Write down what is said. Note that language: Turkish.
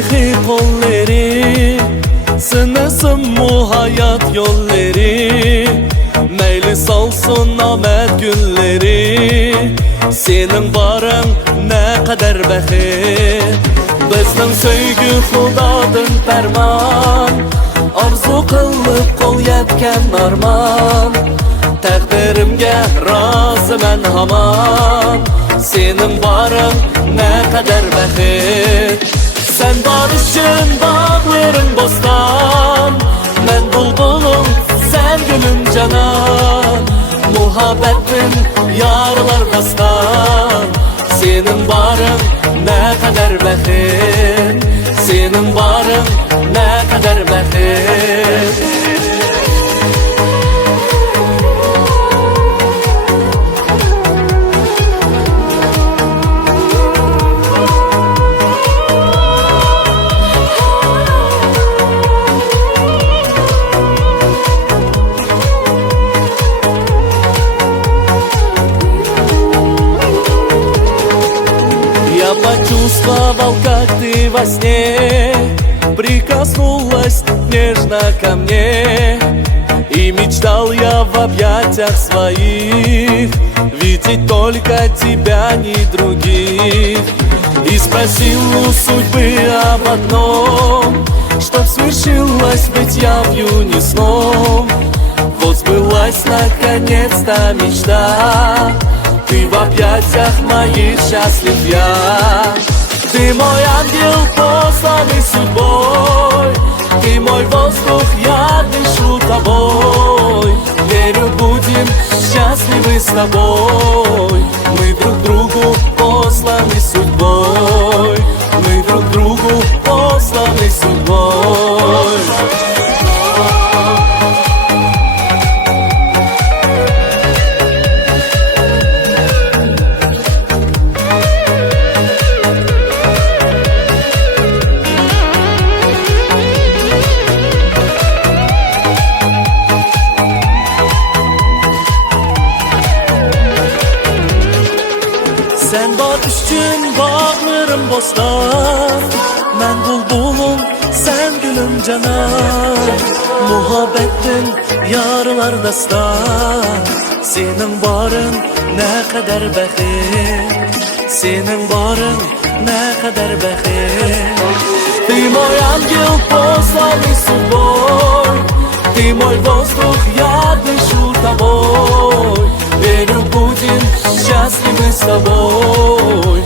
tarihi kolları, sınırsın mu hayat yolları. Meyli solsun amet günleri, senin varın ne kadar bəxit. Bizning söygü Xudodan ferman, arzu qilib qo'l yetgan armon. Taqdirimga roziman hamon, senin varın ne kadar bəxit. Sen bor uchun bog'laring bo'ston, men bulbulum sen gülüm canan. Muhabbetin yarlar dastan, senin varın ne kadar bəxit. Senin varın ne kadar bəxit. Я почувствовал, как ты во сне прикоснулась нежно ко мне, и мечтал я в объятиях своих видеть только тебя, не других. И спросил у судьбы об одном, чтоб свершилось бытьявью сном. Вот сбылась наконец-то мечта, ты в объятиях моих счастлив я. Ты мой ангел, посланный судьбой, ты мой воздух, я дышу тобой. Верю, будем счастливы с тобой. Мы друг другу посланы судьбой, мы друг другу посланы судьбой. Sen bor uchun bog'larim bo'ston, men bulbulum sen gülüm canan. Muhabbetin yarlar dastan, senin varın ne kadar bəxit. Senin varın ne kadar bəxit. Ты мой ангел, посланный судьбой, ты мой воздух, я дышу тобой. Верю, будем счастливы с тобой.